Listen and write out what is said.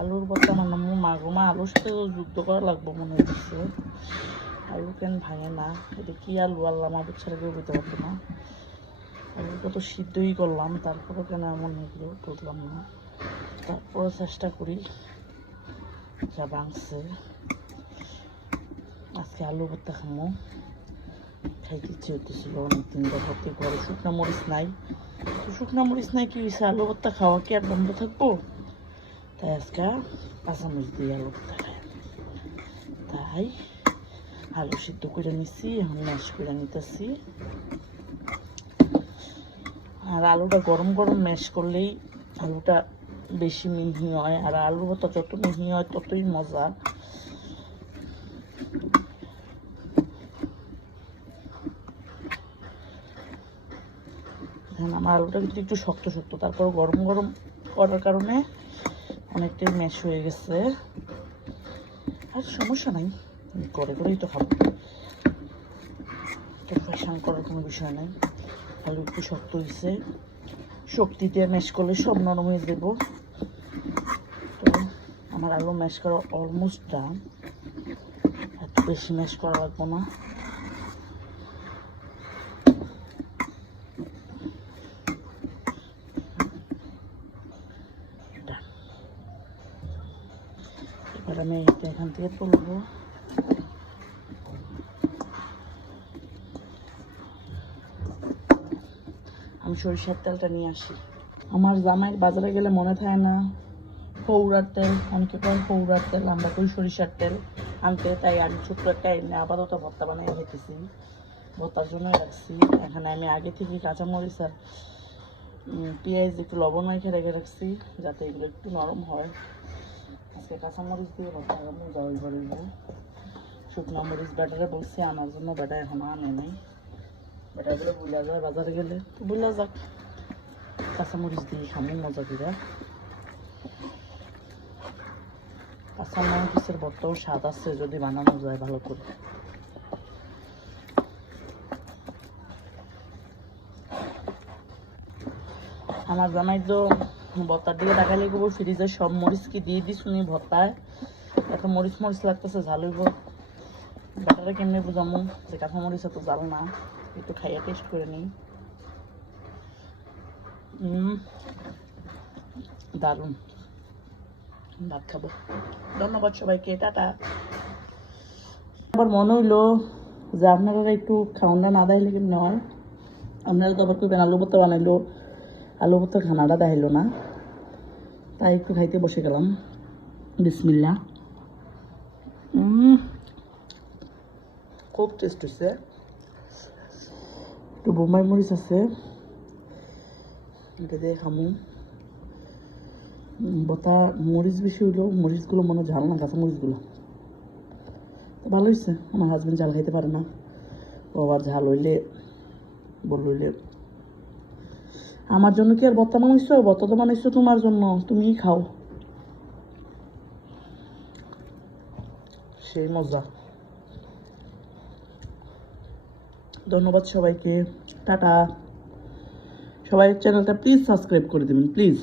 আলুর ভর্তা মানে মা আলুর সাথে যুদ্ধ করা লাগবো মনে হচ্ছে। আলু কেন ভাঙে না, এটা কি আলু আল্লাহ মাদুর ছাড়া কেউ বুঝতে পারতো না। আলুটা তো সিদ্ধই করলাম, তারপরেও কেন এমন এগুলো বুঝলাম না। তারপরে চেষ্টা করি, যা ভাঙছে। আজকে আলু ভর্তা খামো, খাইতে ইচ্ছে হইতেছিল অনেকদিন ধরতে। ঘরে শুকনো মরিচ নাই, তো শুকনো মরিচ নাই কি হয়েছে, আলু ভর্তা খাওয়া কি আর বন্ধ থাকবো? তাই আজকে কাঁচামরিচ দিয়ে আলু ভর্তা খাই। তাই আলু সিদ্ধ করে নিচ্ছি, এখন ম্যাশ করে নিতেছি। আর আলুটা গরম গরম ম্যাশ করলেই আলুটা বেশি মিহি হয়, আর আলু ভর্তা যত মিহি হয় ততই মজা। আমার আলুটা কিন্তু একটু শক্ত শক্ত, তারপর গরম গরম করার কারণে অনেকটাই ম্যাশ হয়ে গেছে। আর সমস্যা নাই, করে করেই তো খাবো, তো ফ্যাশন করার কোনো বিষয় নাই। আলু একটু শক্ত হয়েছে, শক্তি দিয়ে ম্যাশ করলে সব নরম হয়ে দেবো। তো আমার আলু ম্যাশ করা অলমোস্ট ডান, এত বেশি ম্যাশ করা লাগবো না। এবার আমি এটা এখান থেকে তুলবো। আমি সরিষার তেলটা নিয়ে আসি। আমার জামাইয়ের বাজারে গেলে মনে থাকে না ফৌরার তেল, অনেকে কয় ফৌরার তেল, আমরা কই সরিষার তেল আনতে। তাই আমি ছোট্ট একটা এনে আপাতত ভর্তা বানিয়ে রেখেছি, ভর্তার জন্য রাখছি। এখানে আমি আগে থেকে কাঁচামরিচ আর পেঁয়াজ একটু লবণ রেখে রাখছি, যাতে এগুলো একটু নরম হয়। আজকে কাঁচামরিচ দিয়ে ভর্তা মজা হইব। শুকনো মরিচ ব্যাটারে বলছি আনার জন্য, ব্যাটা এখনো আনে নাই। ব্যাটাগুলো বুলা যায় বাজারে গেলে, তো বুলা যাক, কাঁচামরিচ দিয়ে খামো মজা করে। কাঁচামরিচের ভর্তাও স্বাদ আছে যদি বানানো যায় ভালো করে। আমার জামাই তো ভর্তার দিকে তাকালে গো ফ্রিজে সব মরিচ কি দিয়ে দিস উনি ভর্তায়, এত মরিচ মরিচ লাগতেছে, ঝাল হইব। ব্যাটারে কেমনি বুঝামো যে কাঁচামরিচ এত জাল না, একটু খাইয়ে টেস্ট করে নিই। দারুণ, ভাত খাবো। ধন্যবাদ সবাইকে, টাটা। আবার মনে হইলো যে আপনারা একটু খাওয়ানটা না দেখাইলে কেমন হয়। আপনারা তো আবার করবেন আলু ভর্তা বানাইলো, আলু ভর্তা খানাটা দেখাইলো না, তাই একটু খাইতে বসে গেলাম। বিসমিল্লা। খুব টেস্ট হয়েছে। একটু বোম্বাই মরিচ আছে, এটা দিয়ে খামু। বতা মরিচ বেশি হইলেও মরিচগুলো মনে ঝাল না, কাঁচা মরিচগুলো তো ভালো হয়েছে। আমার হাজব্যান্ড ঝাল খাইতে পারে না, ও আবার ঝাল হইলে হইলে। আমার জন্য কি আর ভর্তা বানাইছো? ভর্তা তো বানাইছো তোমার জন্য, তুমিই খাও। সেই মজা। ধন্যবাদ সবাইকে, টাটা। সবাই চ্যানেলটা প্লিজ সাবস্ক্রাইব করে দেবেন প্লিজ।